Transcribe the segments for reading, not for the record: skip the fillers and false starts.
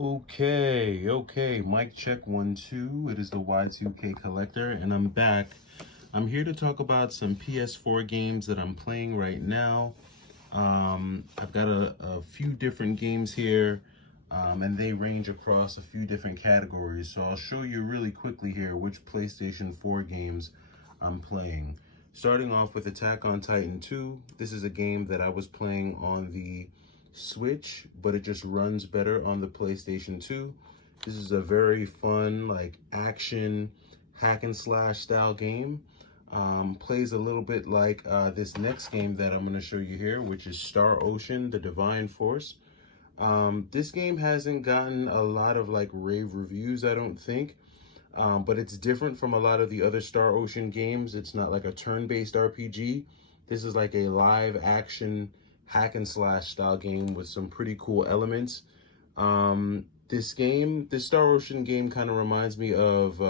Okay, mic check 1 2. It is the Y2K Collector, and I'm back. I'm here to talk about some PS4 games that I'm playing right now. I've got a few different games here, and they range across a few different categories. So I'll show you really quickly here which PlayStation 4 games I'm playing. Starting off with Attack on Titan 2. This is a game that I was playing on the Switch, but it just runs better on the PlayStation 2. This is a very fun, like, action hack and slash style game. Plays a little bit like this next game that I'm going to show you here, which is Star Ocean: The Divine Force. This game hasn't gotten a lot of like rave reviews, I don't think, but it's different from a lot of the other Star Ocean games. It's not like a turn-based RPG. This is like a live action hack and slash style game with some pretty cool elements. This Star Ocean game kind of reminds me of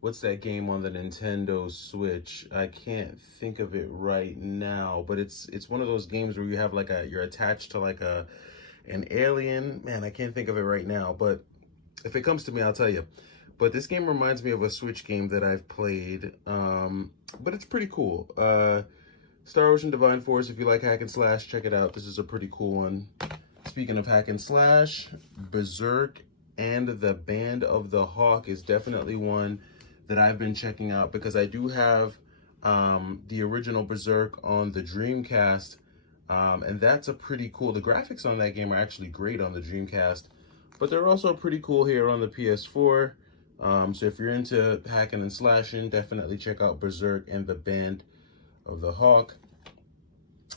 what's that game on the Nintendo Switch? I can't think of it right now, but it's one of those games where you have like you're attached to like an alien. Man, I can't think of it right now, but if it comes to me, I'll tell you. But this game reminds me of a Switch game that I've played, but it's pretty cool. Star Ocean Divine Force, if you like hack and slash, check it out. This is a pretty cool one. Speaking of hack and slash, Berserk and the Band of the Hawk is definitely one that I've been checking out because I do have the original Berserk on the Dreamcast, and that's a pretty cool. The graphics on that game are actually great on the Dreamcast, but they're also pretty cool here on the PS4. So if you're into hacking and slashing, definitely check out Berserk and the Band of the Hawk.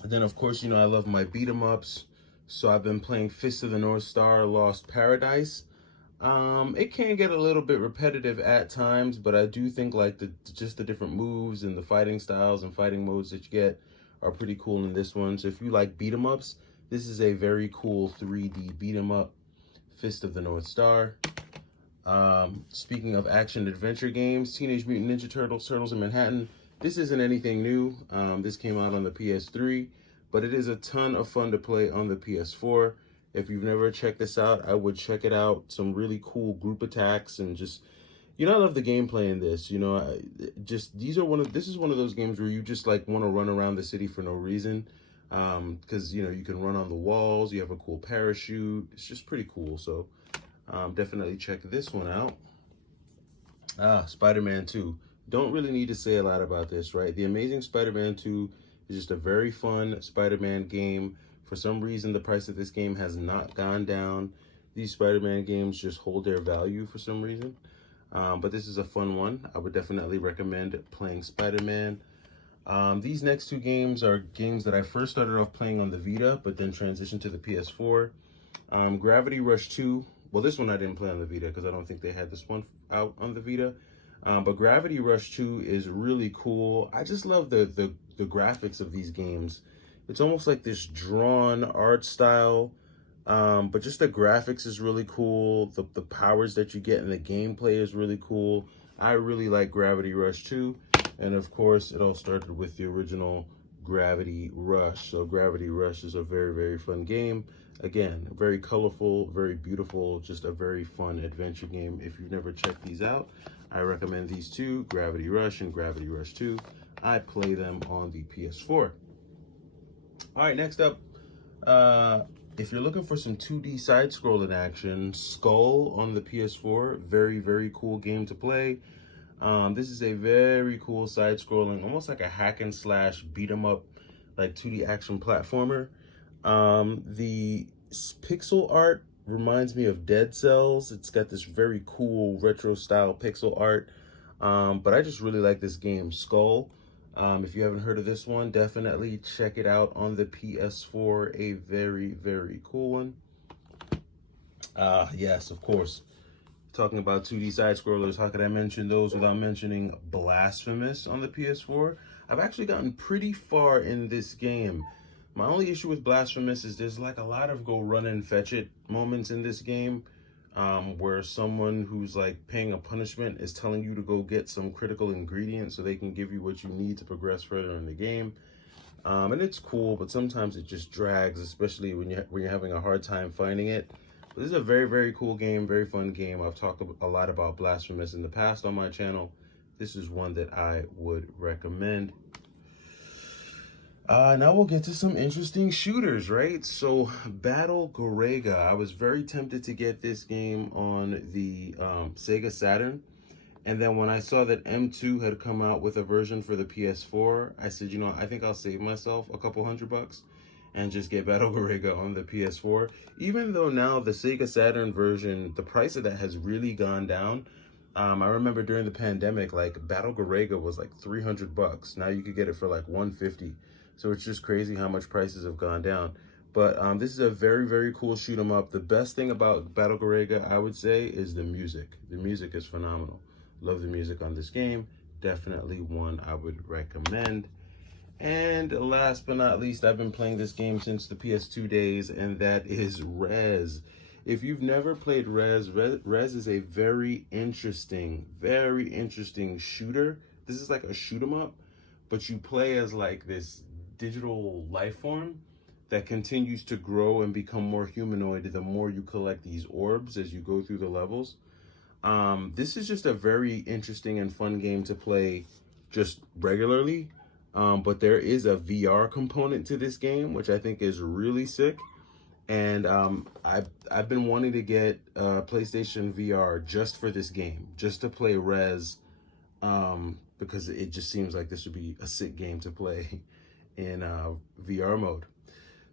And then, of course, you know I love my beat 'em ups, so I've been playing Fist of the North Star: Lost Paradise. It can get a little bit repetitive at times, but I do think like just the different moves and the fighting styles and fighting modes that you get are pretty cool in this one. So if you like beat 'em ups, this is a very cool 3D beat 'em up, Fist of the North Star. Speaking of action adventure games, Teenage Mutant Ninja Turtles: Turtles in Manhattan. This isn't anything new. This came out on the PS3, but it is a ton of fun to play on the PS4. If you've never checked this out, I would check it out. Some really cool group attacks and just, you know, I love the gameplay in this. You know, this is one of those games where you just like want to run around the city for no reason, because you know you can run on the walls. You have a cool parachute. It's just pretty cool. So definitely check this one out. SpiderMan 2. Don't really need to say a lot about this, right? The Amazing Spider-Man 2 is just a very fun Spider-Man game. For some reason, the price of this game has not gone down. These Spider-Man games just hold their value for some reason. But this is a fun one. I would definitely recommend playing Spider-Man. These next two games are games that I first started off playing on the Vita, but then transitioned to the PS4. Gravity Rush 2. Well, this one I didn't play on the Vita because I don't think they had this one out on the Vita. But Gravity Rush 2 is really cool. I just love the graphics of these games. It's almost like this drawn art style, but just the graphics is really cool. The powers that you get in the gameplay is really cool. I really like Gravity Rush 2. And of course, it all started with the original Gravity Rush. So Gravity Rush is a very, very fun game. Again, very colorful, very beautiful, just a very fun adventure game. If you've never checked these out, I recommend these two, Gravity Rush and Gravity Rush 2. I play them on the PS4. All right, next up, if you're looking for some 2D side-scrolling action, Skull on the PS4, very, very cool game to play. This is a very cool side-scrolling, almost like a hack and slash beat 'em up, like 2D action platformer. The pixel art reminds me of Dead Cells. It's got this very cool retro style pixel art, but I just really like this game, Skull. If you haven't heard of this one, definitely check it out on the PS4. A very, very cool one. Yes, of course. Talking about 2D side scrollers, how could I mention those without mentioning Blasphemous on the PS4? I've actually gotten pretty far in this game. My only issue with Blasphemous is there's like a lot of go run and fetch it moments in this game, where someone who's like paying a punishment is telling you to go get some critical ingredient so they can give you what you need to progress further in the game. And it's cool, but sometimes it just drags, especially when you're having a hard time finding it. But this is a very, very cool game, very fun game. I've talked a lot about Blasphemous in the past on my channel. This is one that I would recommend. Now we'll get to some interesting shooters, right? So BattleGGA, I was very tempted to get this game on the Sega Saturn. And then when I saw that M2 had come out with a version for the PS4, I said, you know, I think I'll save myself a couple $100 and just get BattleGGA on the PS4. Even though now the Sega Saturn version, the price of that has really gone down. I remember during the pandemic, like BattleGGA was like $300. Now you could get it for like $150. So it's just crazy how much prices have gone down. But this is a very, very cool shoot 'em up. The best thing about BattleGGA, I would say, is the music. The music is phenomenal. Love the music on this game. Definitely one I would recommend. And last but not least, I've been playing this game since the PS2 days, and that is Rez. If you've never played Rez is a very interesting shooter. This is like a shoot 'em up, but you play as like this digital life form that continues to grow and become more humanoid the more you collect these orbs as you go through the levels. This is just a very interesting and fun game to play just regularly. But there is a VR component to this game, which I think is really sick. And I've been wanting to get PlayStation VR just for this game, just to play Rez, because it just seems like this would be a sick game to play in VR mode.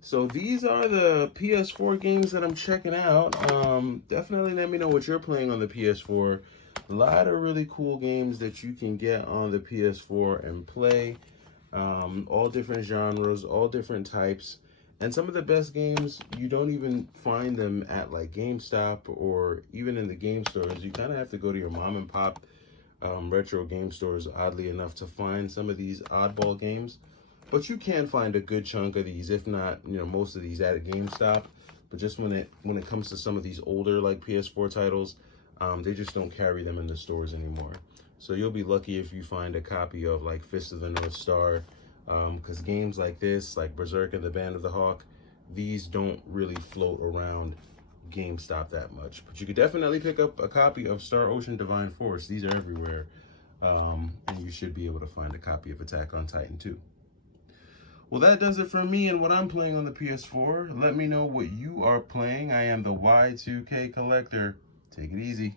So these are the PS4 games that I'm checking out. Definitely let me know what you're playing on the PS4. A lot of really cool games that you can get on the PS4 and play. All different genres, all different types. And some of the best games, you don't even find them at like GameStop or even in the game stores. You kind of have to go to your mom and pop retro game stores, oddly enough, to find some of these oddball games. But you can find a good chunk of these, if not, you know, most of these at a GameStop. But just when it comes to some of these older like PS4 titles, they just don't carry them in the stores anymore. So you'll be lucky if you find a copy of like Fist of the North Star, because games like this, like Berserk and the Band of the Hawk, these don't really float around GameStop that much. But you could definitely pick up a copy of Star Ocean Divine Force. These are everywhere. And you should be able to find a copy of Attack on Titan too. Well, that does it for me and what I'm playing on the PS4. Let me know what you are playing. I am the Y2K Collector. Take it easy.